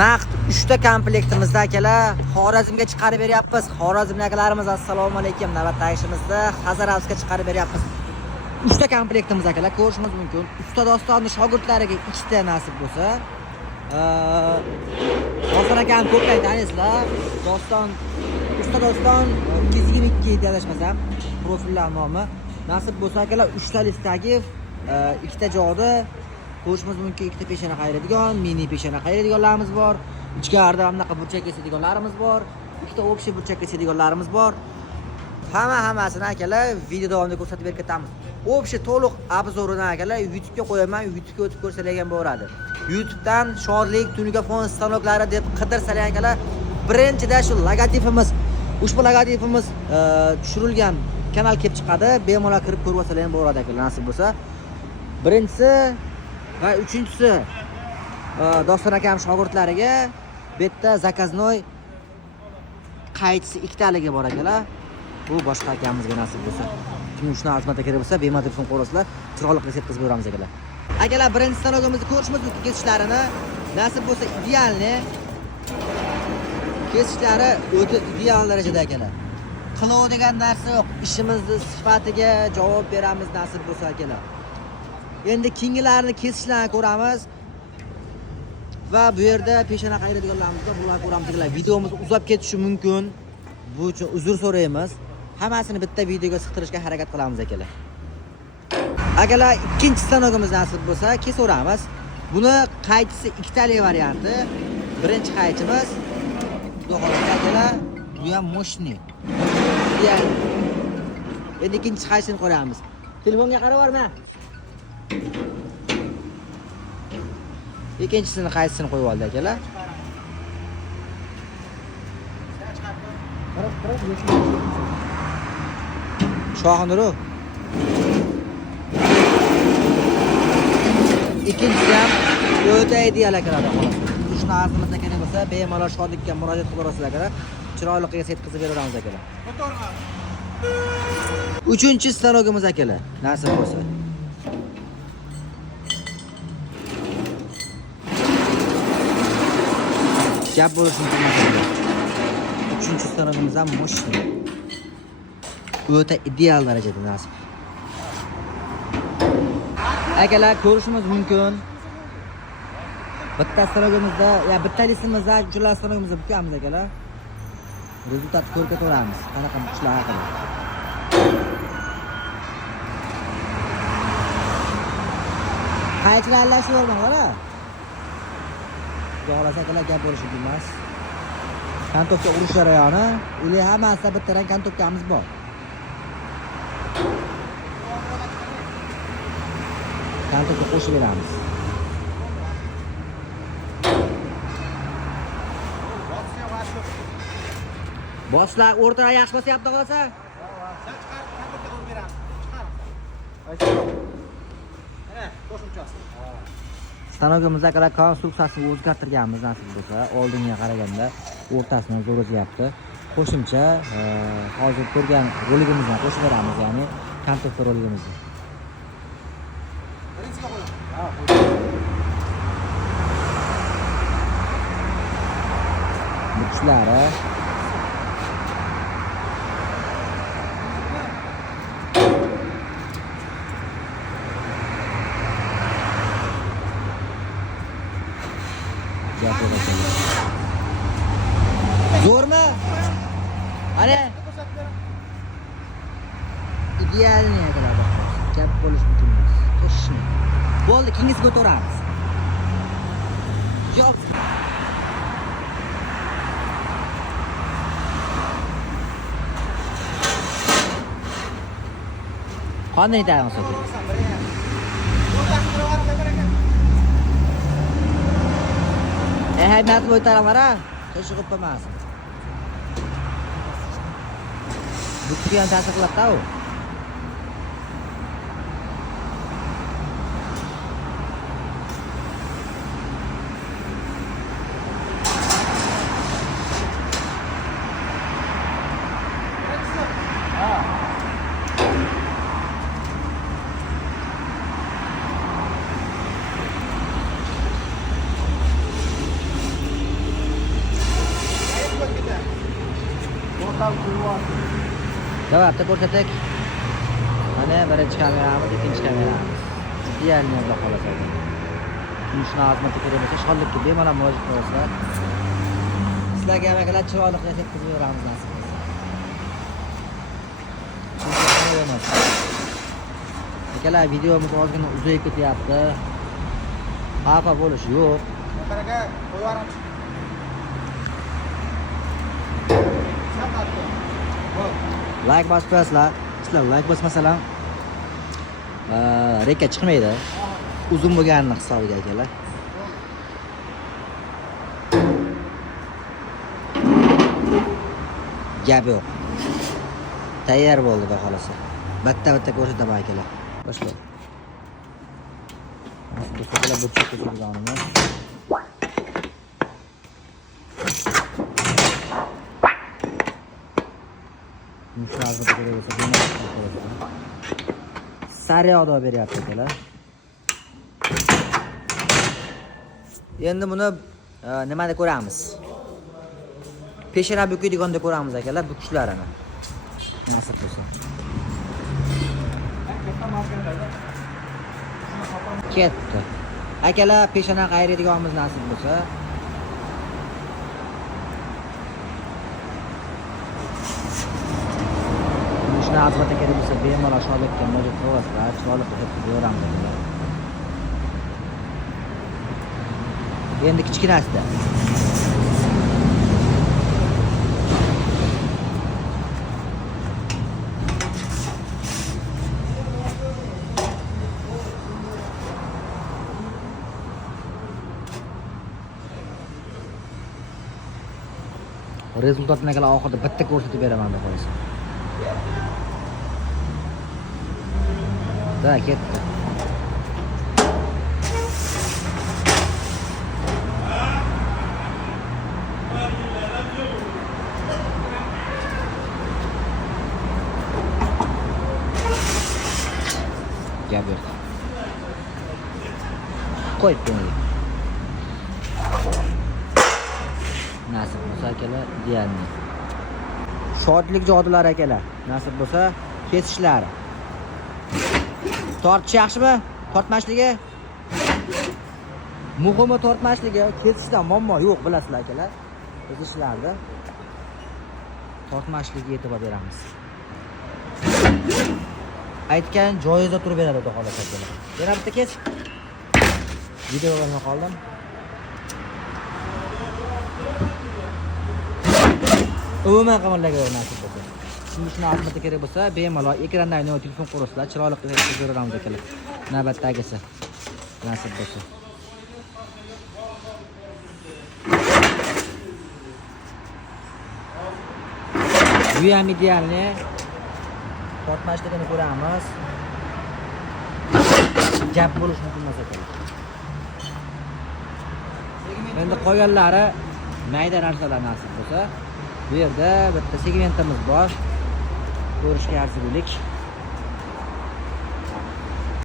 Naqd 3 ta komplektimizda akalar Xorazmga chiqarib beryapmiz. Xorazmliklarimiz assalomu alaykum. Navbatdagi ishimizda Hazaravskga chiqarib beryapmiz. 3 ta komplektimiz akalar ko'rishingiz mumkin. Usta dostonning shogirdlariga 2 ta nasib bo'lsa, Doston akam ko'pdan tanysizlar. Usta doston 222 deb adashmasam, profillar nomi. Nasib bo'lsa akalar 3 ta listdagi 2 ta joyda ko'rishimiz mumkin. 2 ta peshana qayradigan, mini peshana qayradiganlarimiz bor. Ichkarida bunaqa burchak kesadiganlarimiz bor. 2 ta общий burchak kesadiganlarimiz bor. Hammasini akalar video davomida ko'rsatib berib ketamiz. Общий to'liq obzorini akalar YouTube'ga qo'yaman, YouTube'ga o'tib ko'rsalar bo'ladi. YouTube'dan Shodlik Tunigafon stanoklari deb qidirsalar akalar, birinchida shu logotipimiz, ushbu logotipimiz tushirilgan kanal kelib chiqadi. Bemalol kirib ko'rib olsalar ham bo'ladi akalar, nasib bo'lsa. Birinchisi va uchinchisi Doston akam shogirdlariga bu yerda zakaznoy qaytisi 2 taligi bor akalar. Bu boshqa akamizga nasib bo'lsa. Kim shuni xizmatga kerak bo'lsa, bemalol telefon qo'yasizlar, chiroyli qilib yetkazib beramiz akalar. Akalar, birinchi stanogimizni ko'rishimiz mumkin kesishlarini. Nasib bo'lsa idealni kesishlari o'ta ideal darajada akalar. Qilov degan narsa yo'q. Ishimizni sifatiga javob beramiz nasib bo'lsa akalar. Endi keyingilarini kesishlarni ko'ramiz. Va bu yerda peshana qayradiganlarimizda bularni ko'ramiz akalar. Videomiz uzab ketishi mumkin. Bu uchun uzr so'raymiz. Hammasini bitta videoga sig'dirishga harakat qilamiz akalar. Akalar, ikkinchi stanogimiz nasib bo'lsa kesaveramiz. Buni qaytisi 2 talik varianti. Birinchi qaytimiz xudo xolasa akalar, bu ham moshni. Endi ikkinchi qaytini qo'yamiz. Telefonga qarab borma. Ikkinchisini qaysini qo'yib oldi akalar. Shohnuru. Ikkinchisi ham o'ta ideal akalar. Shuni arzimizda kerak bo'lsa, bemalol Shodlikka murojaat qilaverasizlar akalar. Chiroyli qilib yetkazib beramiz akalar. Uchinchi stanogimiz akalar, nasib bo'lsa. Gap bo'lishi mumkin akalar. Uchinchi stanogimiz ham moshni. O'ta ideal darajada nasib. Akalar, ko'rishimiz mumkin. Bitta stanogimizda, bitta listimizda, uchala stanogimizda bukamiz akalar. Rezultat ko'rib ketaveramiz. Qanaqa ishlar haqida. Qaychilar aralashib yormanglar-a. Xudo xolasa akalar, gap bo'lishi mumkin emas. Kantopga urish jarayoni, ili hammasida bittadan kantopkamiz bor. Kantopga qo'shib beramiz. Boshlar o'rtaga yaxshi bosyapti xolasa. Stanogimizda akalar konstruksiyasini o'zgartirganmiz nasib bo'lsa, oldinga qaraganda o'rtasini zo'r o'zgartdi. Qo'shimcha hozir ko'rgan roligimizdan qo'shib beramiz, ya'ni kantopka roligimizni. Buchlari zo'rmi? Ana idealni akalar bor. Gap bo'lish mumkin emas. To'shni. Bo'ldi, keyingisiga o'tiramiz. Yo'q. Qanday tayyorlansa kerak? Haymat bo'ytaramara, to'shig'ib qo'ymas. Bu turgan ta'sir qiladi-ku. Javobda ko'rsatak. Mana birinchi kameramiz, ikkinchi kameramiz. Diğerini yo'lda qoladi. Shuni xizmati kerak bo'lsa, shodlikka bemalol murojaat qilasizlar. Sizlarga ham akalar chiroyli qilib yetkazib beramiz nasib bo'lsa. Akalar videomiz ozgina uzayib ketyapti. Xafa bo'lish yo'q. Aka, qo'yvarim. Like bosib qo'yasizlar. Sizlar like bosmasalar reka chiqmaydi. Uzun bo'lganini hisobiga akalar. Gap yo'q. Tayyor bo'ldi xudo xolasa. Bitta ko'rsataman akalar. Boshqa. Bu so'zlar bu cho'kkanimiz. Sariyoqda beryapti akalar. Endi buni nimada ko'ramiz? Peshana bukiydiganda ko'ramiz akalar, bukishlarini. Nasib bo'lsa. Ketdi. Akalar peshana qayraydiganimiz nasib bo'lsa. Shuni azbata kerak bo'lsa, bemalol shodlikka murojaat qilasizlar, chiroyli qilib beramiz. Endi kichkinasida. Rezultatini akalar oxirida bitta ko'rsatib beraman deb qo'yasiz. Da ketdi. Gap yo'q. Qo'yib qo'ying. Nasib bo'lsa akalar, deyarli. Shodlik jodilar akalar. Nasib bo'lsa, kesishlari. Tortish yaxshimi? Tortmashligi? Muhimi tortmashligi, kesishdan muammo yo'q, bilasizlar akalar. Biz ishlarda tortmashligi e'tibor beramiz. Aytgan joyida turib beradi xudo xolasa akalar. Yana bitta kes. Video olmay qoldim. Umuman qamallarga nasib bo'lsa. Shuni xizmati kerak bo'lsa, bemalol ekrandan telefon qo'rasizlar, chiroyli qilib ko'rsatamiz akalar. Navbatdagisi nasib bo'lsa. Bu ham idealni tortmashligini ko'ramiz. Gap bo'lish mumkin emas ekan. Endi qolganlari mayda narsalar nasib bo'lsa, bu yerda bitta segmentimiz bor. Ko'rishga arzigulik.